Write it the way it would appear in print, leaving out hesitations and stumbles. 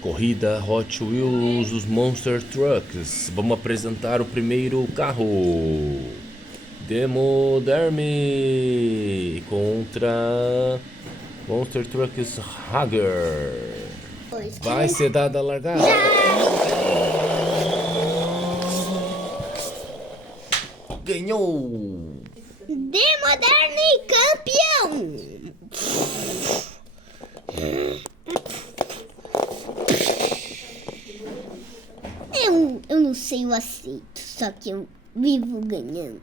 Corrida Hot Wheels, os Monster Trucks. Vamos apresentar o primeiro carro. Demoderme contra Monster Trucks Hager. Vai ser dada a largada. Ganhou! Demoderme campeão! Eu não sei o aceito, só que eu vivo ganhando.